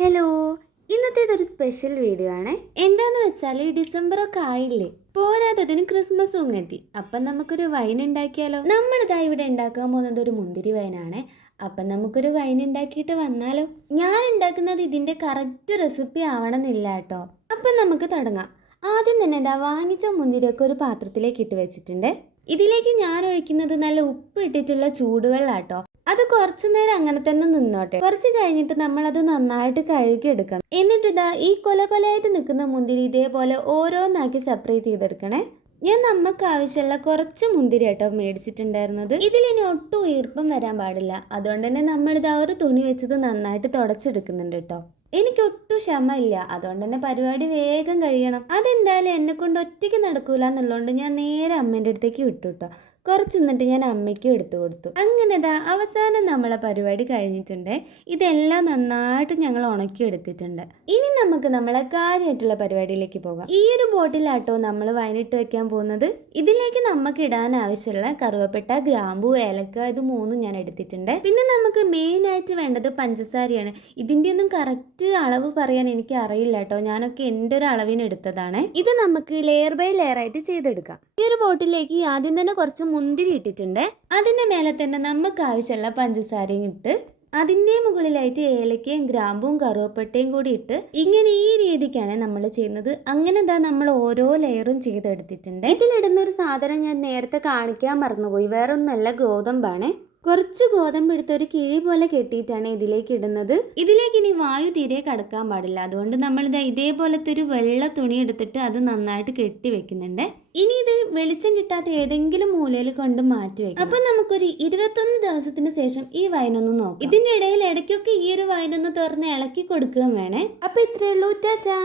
Hello, ഇന്നത്തേതൊരു special video ആണ്. എന്താന്ന് വെച്ചാൽ ഡിസംബർ ഒക്കെ ആയില്ലേ, പോരാത്തതിന് ക്രിസ്മസും എത്തി. അപ്പം നമുക്കൊരു വൈൻ ഉണ്ടാക്കിയാലോ? നമ്മളിതാ ഇവിടെ ഉണ്ടാക്കാൻ പോകുന്നത് ഒരു മുന്തിരി വൈനാണ്. അപ്പം നമുക്കൊരു വൈൻ ഉണ്ടാക്കിയിട്ട് വന്നാലോ? ഞാൻ ഉണ്ടാക്കുന്നത് ഇതിൻ്റെ കറക്റ്റ് റെസിപ്പി ആവണമെന്നില്ല കേട്ടോ. അപ്പം നമുക്ക് തുടങ്ങാം. ആദ്യം തന്നെ ഇതാ വാങ്ങിച്ച മുന്തിരിയൊക്കെ ഒരു പാത്രത്തിലേക്ക് ഇട്ട് വെച്ചിട്ടുണ്ട്. ഇതിലേക്ക് ഞാൻ ഒഴിക്കുന്നത് നല്ല ഉപ്പ് ഇട്ടിട്ടുള്ള ചൂടുവെള്ളം കേട്ടോ. അത് കുറച്ചു നേരം അങ്ങനെ തന്നെ നിന്നോട്ടെ. കുറച്ച് കഴിഞ്ഞിട്ട് നമ്മൾ അത് നന്നായിട്ട് കഴുകി എടുക്കണം. എന്നിട്ട് ഇതാ ഈ കൊലകൊലയായിട്ട് നിൽക്കുന്ന മുന്തിരി ഇതേപോലെ ഓരോന്നാക്കി സെപ്പറേറ്റ് ചെയ്തെടുക്കണേ. ഞാൻ നമുക്ക് ആവശ്യമുള്ള കുറച്ച് മുന്തിരി കേട്ടോ മേടിച്ചിട്ടുണ്ടായിരുന്നത്. ഇതിലിനി ഒട്ടും ഈർപ്പം വരാൻ പാടില്ല. അതുകൊണ്ട് തന്നെ നമ്മളിത് ഒരു തുണി വെച്ചത് നന്നായിട്ട് തുടച്ചെടുക്കുന്നുണ്ട് കേട്ടോ. എനിക്കൊട്ടും ക്ഷമ ഇല്ല, അതുകൊണ്ട് തന്നെ പരിപാടി വേഗം കഴിയണം. അതെന്തായാലും എന്നെ കൊണ്ട് ഒറ്റയ്ക്ക് നടക്കൂല എന്നുള്ളതുകൊണ്ട് ഞാൻ നേരെ അമ്മേൻ്റെ അടുത്തേക്ക് വിട്ടു കേട്ടോ. കുറച്ച് നിന്നിട്ട് ഞാൻ അമ്മയ്ക്കും എടുത്തു കൊടുത്തു. അങ്ങനെതാ അവസാനം നമ്മളെ പരിപാടി കഴിഞ്ഞിട്ടുണ്ട്. ഇതെല്ലാം നന്നായിട്ട് ഞങ്ങൾ ഉണക്കിയെടുത്തിട്ടുണ്ട്. ഇനി നമുക്ക് നമ്മളെ കാര്യമായിട്ടുള്ള പരിപാടിയിലേക്ക് പോകാം. ഈ ഒരു ബോട്ടിലാട്ടോ നമ്മൾ വൈനിട്ട് വെക്കാൻ പോകുന്നത്. ഇതിലേക്ക് നമുക്ക് ഇടാൻ ആവശ്യമുള്ള കറുവപ്പട്ട, ഗ്രാമ്പൂ, ഏലക്ക ഇത് മൂന്നും ഞാൻ എടുത്തിട്ടുണ്ട്. പിന്നെ നമുക്ക് മെയിൻ ആയിട്ട് വേണ്ടത് പഞ്ചസാരയാണ്. ഇതിൻ്റെ ഒന്നും കറക്റ്റ് അളവ് പറയാൻ എനിക്ക് അറിയില്ല കേട്ടോ. ഞാനൊക്കെ എൻ്റെ ഒരു അളവിന് എടുത്തതാണ്. ഇത് നമുക്ക് ലെയർ ബൈ ലെയർ ആയിട്ട് ചെയ്തെടുക്കാം. ഈ ഒരു ബോട്ടിലേക്ക് ആദ്യം തന്നെ കുറച്ച് മുന്തിരി ഇട്ടിട്ടുണ്ട്. അതിൻ്റെ മേലെ തന്നെ നമുക്ക് ആവശ്യമുള്ള പഞ്ചസാരയും ഇട്ട് അതിൻ്റെ മുകളിലായിട്ട് ഏലക്കയും ഗ്രാമ്പും കറുവപ്പട്ടയും കൂടി ഇട്ട് ഇങ്ങനെ ഈ രീതിക്കാണ് നമ്മൾ ചെയ്യുന്നത്. അങ്ങനെ എന്താ നമ്മൾ ഓരോ ലെയറും ചെയ്തെടുത്തിട്ടുണ്ട്. ഇതിലിടുന്ന ഒരു സാധനം ഞാൻ നേരത്തെ കാണിക്കാൻ മറന്നുപോയി. വേറെ ഒന്നല്ല, ഗോതമ്പാണ്. കുറച്ച് ഗോതമ്പ് എടുത്ത് ഒരു കിഴി പോലെ കെട്ടിയിട്ടാണ് ഇതിലേക്ക് ഇടുന്നത്. ഇതിലേക്ക് ഇനി വായു തീരെ കടക്കാൻ പാടില്ല. അതുകൊണ്ട് നമ്മളിത് ഇതേപോലത്തെ ഒരു വെള്ള തുണി എടുത്തിട്ട് അത് നന്നായിട്ട് കെട്ടി വെക്കുന്നുണ്ട്. ഇനി ഇത് വെളിച്ചം കിട്ടാത്ത ഏതെങ്കിലും മൂലയിൽ കൊണ്ട് മാറ്റി വെക്കും. അപ്പൊ നമുക്കൊരു 21 ദിവസത്തിന് ശേഷം ഈ വൈനൊന്ന് നോക്കാം. ഇതിന്റെ ഇടയിൽ ഇടയ്ക്കൊക്കെ ഈ ഒരു വൈനൊന്ന് തുറന്ന് ഇളക്കി കൊടുക്കുകയും വേണേ. അപ്പൊ ഇത്രയേ ഉള്ളൂ. ടാറ്റാ.